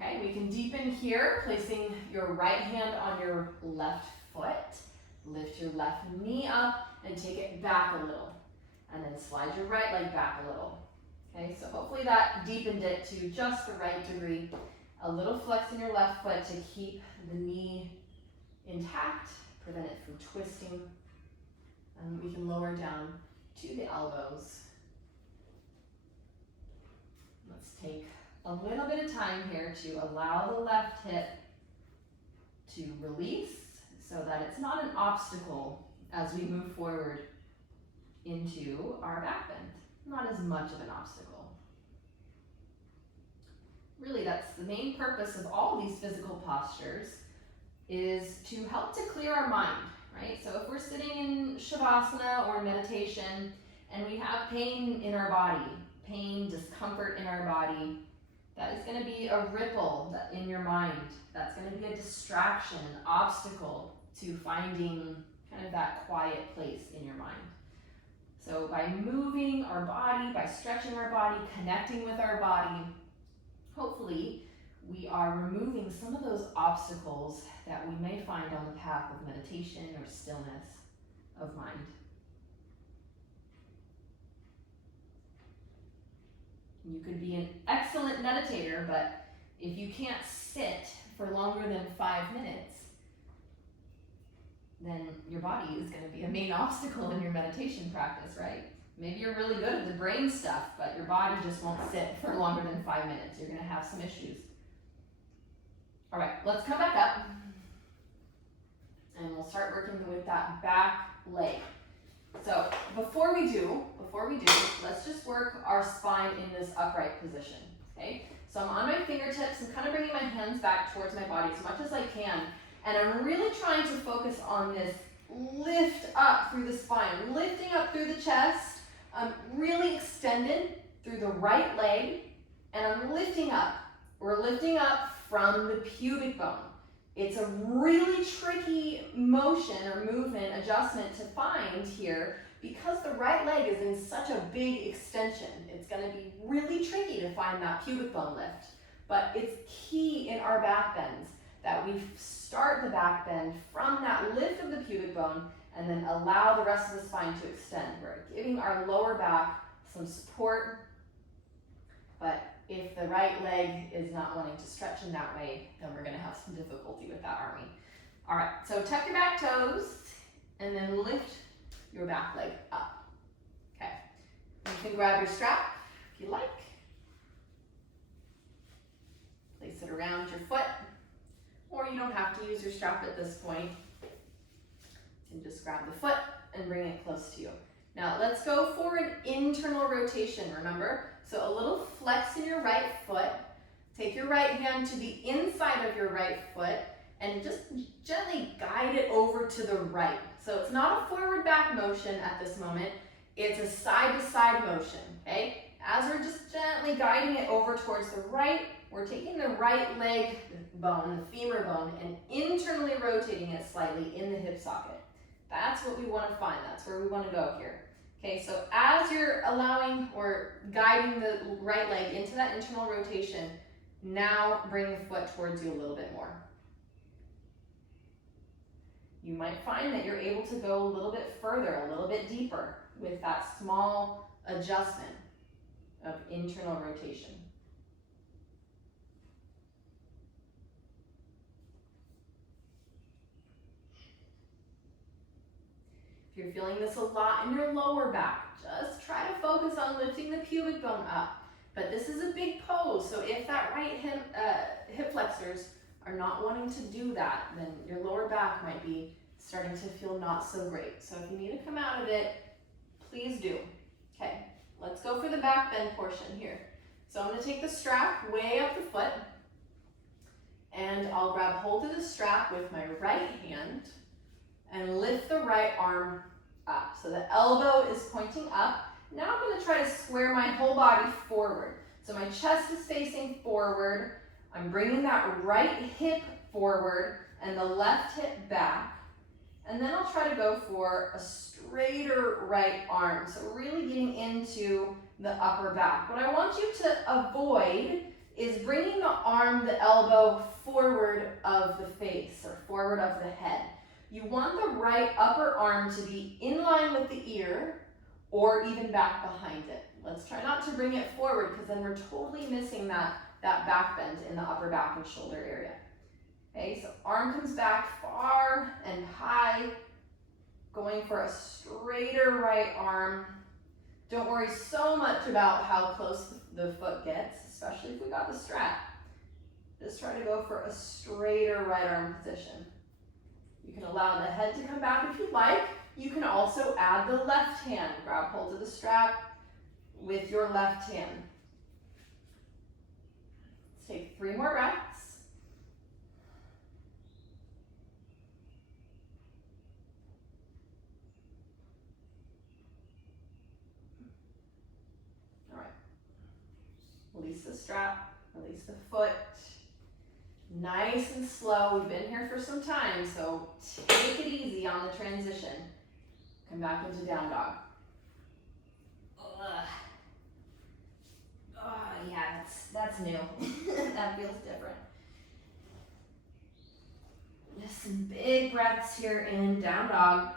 Okay, we can deepen here, placing your right hand on your left foot, lift your left knee up, and take it back a little. And then slide your right leg back a little. Okay, so hopefully that deepened it to just the right degree. A little flex in your left foot to keep the knee intact, prevent it from twisting. And we can lower down to the elbows. Let's take a little bit of time here to allow the left hip to release so that it's not an obstacle as we move forward into our back bend. Not as much of an obstacle. Really, that's the main purpose of all these physical postures, is to help to clear our mind, right? So if we're sitting in Shavasana or meditation and we have pain in our body, pain, discomfort in our body, that is going to be a ripple in your mind. That's going to be a distraction, an obstacle to finding kind of that quiet place in your mind. So by moving our body, by stretching our body, connecting with our body, hopefully we are removing some of those obstacles that we may find on the path of meditation or stillness of mind. You could be an excellent meditator, but if you can't sit for longer than 5 minutes, then your body is going to be a main obstacle in your meditation practice, right? Maybe you're really good at the brain stuff, but your body just won't sit for longer than 5 minutes. You're going to have some issues. All right, let's come back up. And we'll start working with that back leg. So before we do, let's just work our spine in this upright position, okay? So I'm on my fingertips. I'm kind of bringing my hands back towards my body as much as I can. And I'm really trying to focus on this lift up through the spine, lifting up through the chest. I'm really extended through the right leg, and I'm lifting up. We're lifting up from the pubic bone. It's a really tricky motion or movement adjustment to find here because the right leg is in such a big extension. It's going to be really tricky to find that pubic bone lift, but it's key in our back bends that we start the back bend from that lift of the pubic bone and then allow the rest of the spine to extend. We're giving our lower back some support, but if the right leg is not wanting to stretch in that way, then we're going to have some difficulty with that, aren't we? All right, so tuck your back toes and then lift your back leg up. Okay, you can grab your strap if you like. Place it around your foot, or you don't have to use your strap at this point. You can just grab the foot and bring it close to you. Now let's go for an internal rotation, remember? So a little flex in your right foot. Take your right hand to the inside of your right foot and just gently guide it over to the right. So it's not a forward back motion at this moment. It's a side to side motion, okay? As we're just gently guiding it over towards the right, we're taking the right leg bone, the femur bone, and internally rotating it slightly in the hip socket. That's what we want to find. That's where we want to go here. Okay, so as you're allowing or guiding the right leg into that internal rotation, now bring the foot towards you a little bit more. You might find that you're able to go a little bit further, a little bit deeper with that small adjustment of internal rotation. If you're feeling this a lot in your lower back, just try to focus on lifting the pubic bone up. But this is a big pose, so if that right hip flexors are not wanting to do that, then your lower back might be starting to feel not so great. So if you need to come out of it, please do. Okay, let's go for the back bend portion here. So I'm going to take the strap way up the foot, and I'll grab hold of the strap with my right hand and lift the right arm up. So the elbow is pointing up. Now I'm going to try to square my whole body forward. So my chest is facing forward. I'm bringing that right hip forward and the left hip back. And then I'll try to go for a straighter right arm. So really getting into the upper back. What I want you to avoid is bringing the arm, the elbow forward of the face or forward of the head. You want the right upper arm to be in line with the ear or even back behind it. Let's try not to bring it forward because then we're totally missing that back bend in the upper back and shoulder area. Okay, so arm comes back far and high, going for a straighter right arm. Don't worry so much about how close the foot gets, especially if we got the strap. Just try to go for a straighter right arm position. You can allow the head to come back if you'd like. You can also add the left hand. Grab hold of the strap with your left hand. Let's take 3 more breaths. All right. Release the strap, release the foot. Nice and slow. We've been here for some time, so take it easy on the transition. Come back into down dog. Ugh. Oh yeah, that's new. That feels different. Just some big breaths here in down dog.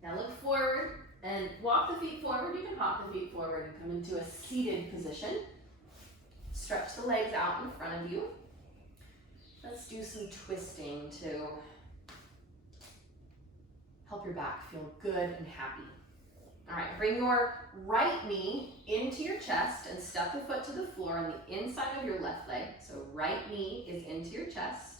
Now look forward and walk the feet forward. You can hop the feet forward and come into a seated position. Stretch the legs out in front of you. Let's do some twisting to help your back feel good and happy. All right, bring your right knee into your chest and step the foot to the floor on the inside of your left leg. So right knee is into your chest.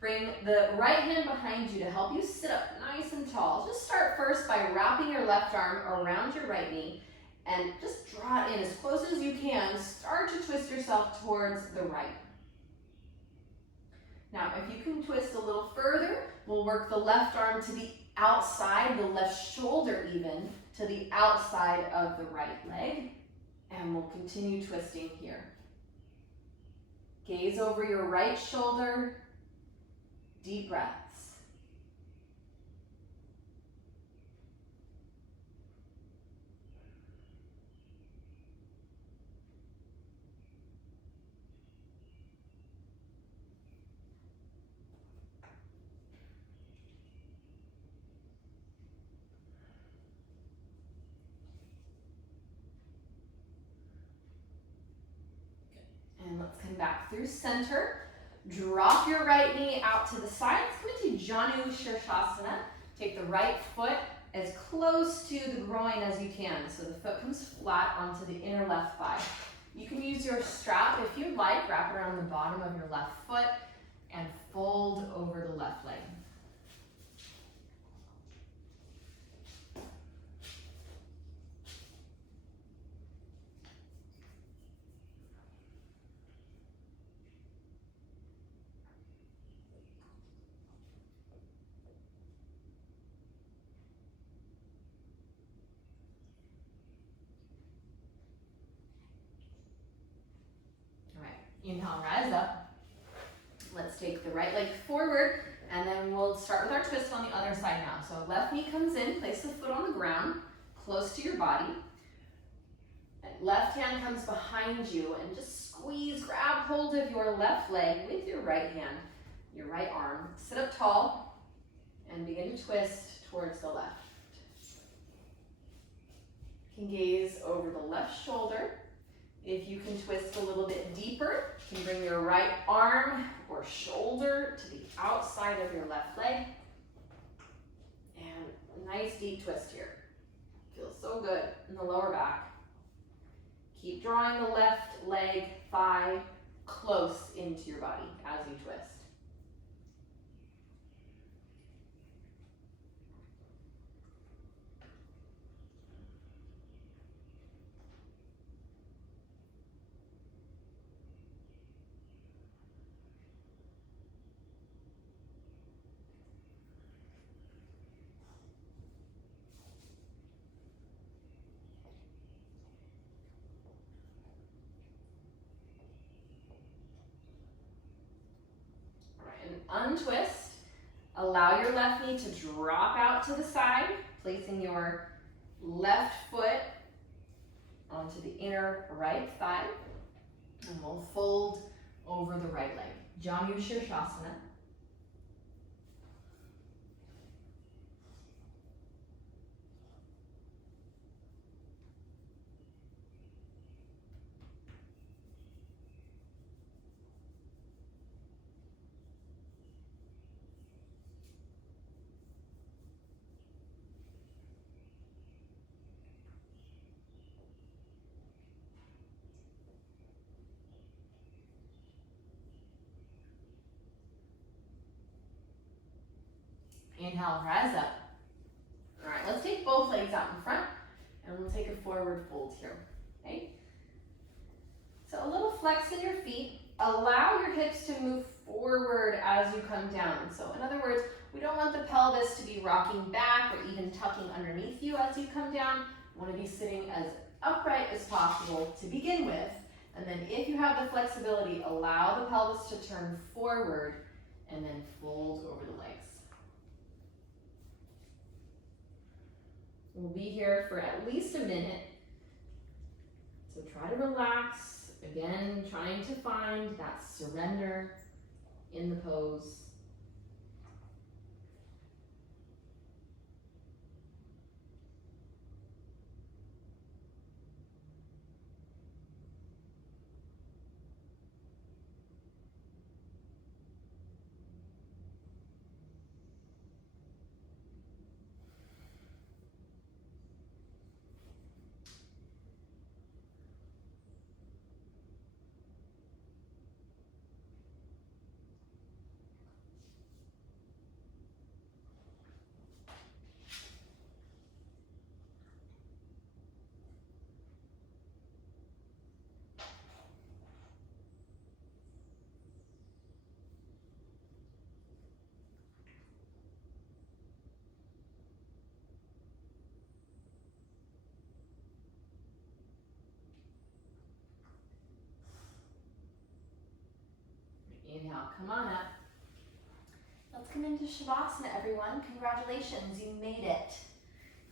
Bring the right hand behind you to help you sit up nice and tall. Just start first by wrapping your left arm around your right knee and just draw it in as close as you can. Start to twist yourself towards the right. Now, if you can twist a little further, we'll work the left arm to the outside, the left shoulder even, to the outside of the right leg. And we'll continue twisting here. Gaze over your right shoulder, deep breaths. And let's come back through center. Drop your right knee out to the side. Let's come into Janu Shirshasana. Take the right foot as close to the groin as you can. So the foot comes flat onto the inner left thigh. You can use your strap if you'd like. Wrap it around the bottom of your left foot and fold over the left leg. Inhale, rise up. Let's take the right leg forward, and then we'll start with our twist on the other side now. So left knee comes in, place the foot on the ground, close to your body. And left hand comes behind you, and just squeeze, grab hold of your left leg with your right hand, your right arm. Sit up tall, and begin to twist towards the left. You can gaze over the left shoulder. If you can twist a little bit deeper, you can bring your right arm or shoulder to the outside of your left leg. And a nice deep twist here. Feels so good in the lower back. Keep drawing the left leg, thigh close into your body as you twist. Untwist. Allow your left knee to drop out to the side, placing your left foot onto the inner right thigh, and we'll fold over the right leg. Janu Shirshasana. Inhale, rise up. All right, let's take both legs out in front, and we'll take a forward fold here, okay? So a little flex in your feet. Allow your hips to move forward as you come down. So in other words, we don't want the pelvis to be rocking back or even tucking underneath you as you come down. You want to be sitting as upright as possible to begin with. And then if you have the flexibility, allow the pelvis to turn forward and then fold over the legs. We'll be here for at least a minute. So try to relax. Again, trying to find that surrender in the pose. Inhale, come on up. Let's come into Shavasana, everyone. Congratulations, you made it.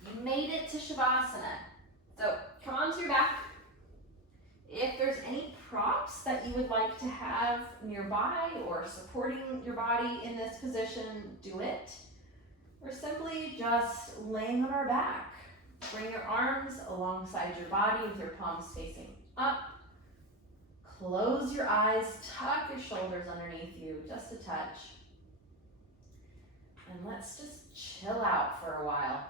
You made it to Shavasana. So come onto your back. If there's any props that you would like to have nearby or supporting your body in this position, do it. We're simply just laying on our back. Bring your arms alongside your body with your palms facing up. Close your eyes, tuck your shoulders underneath you, just a touch. And let's just chill out for a while.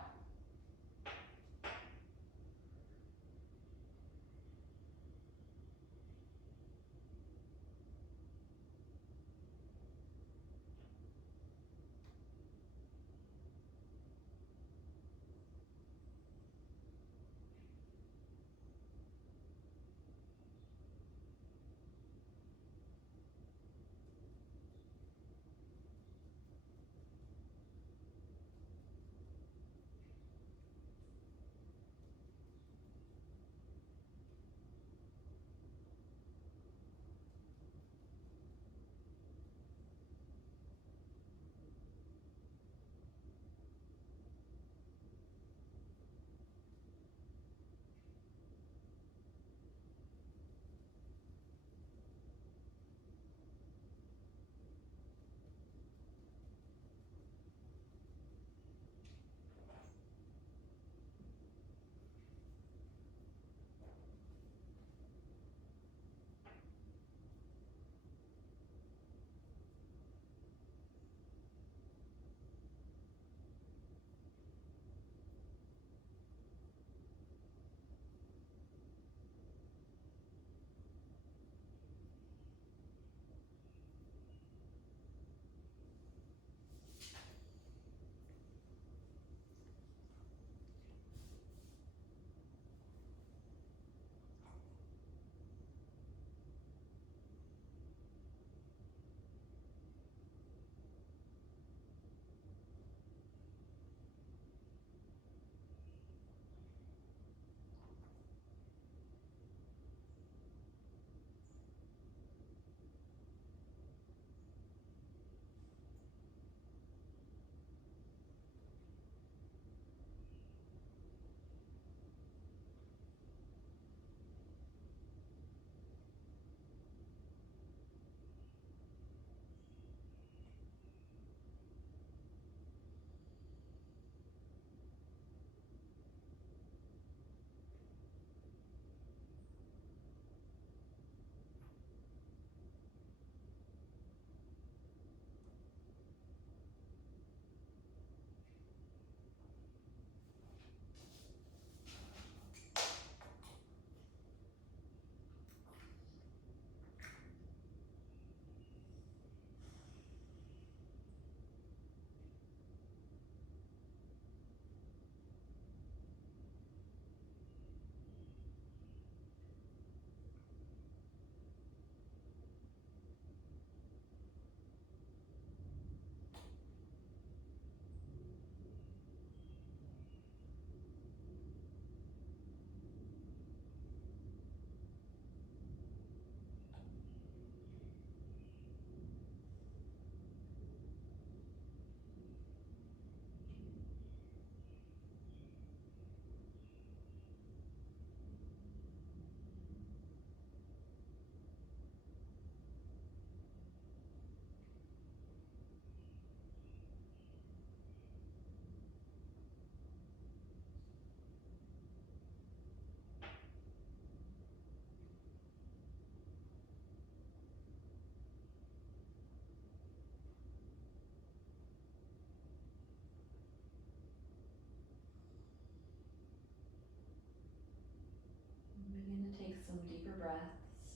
Begin to take some deeper breaths.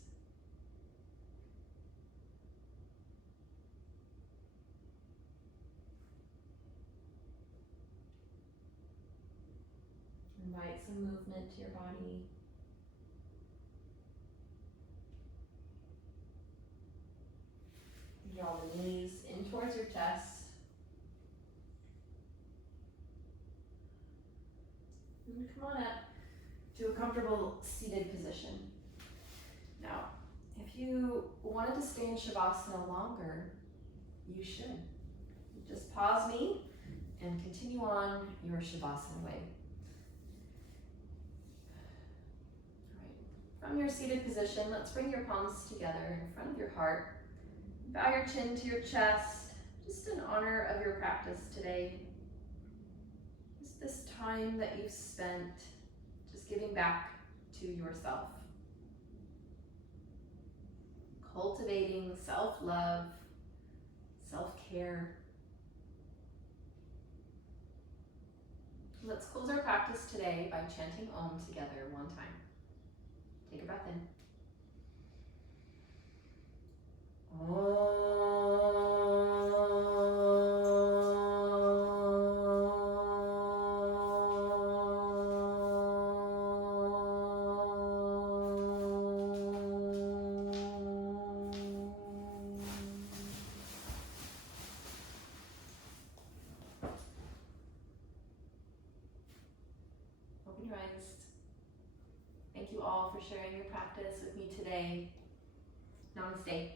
Invite some movement to your body. Draw the knees in towards your chest. And come on up to a comfortable seated position. Now, if if you wanted to stay in Shavasana longer, you should. Just pause me and continue on your Shavasana way. All right. From your seated position, let's bring your palms together in front of your heart. Bow your chin to your chest, just in honor of your practice today. Just this time that you've spent just giving back to yourself. Cultivating self-love, self-care. Let's close our practice today by chanting Om together one time. Take a breath in. Open your eyes. Thank you all for sharing your practice with me today. Namaste.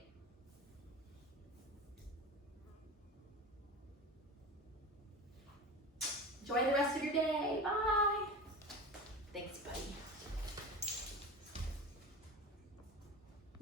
Enjoy the rest of your day.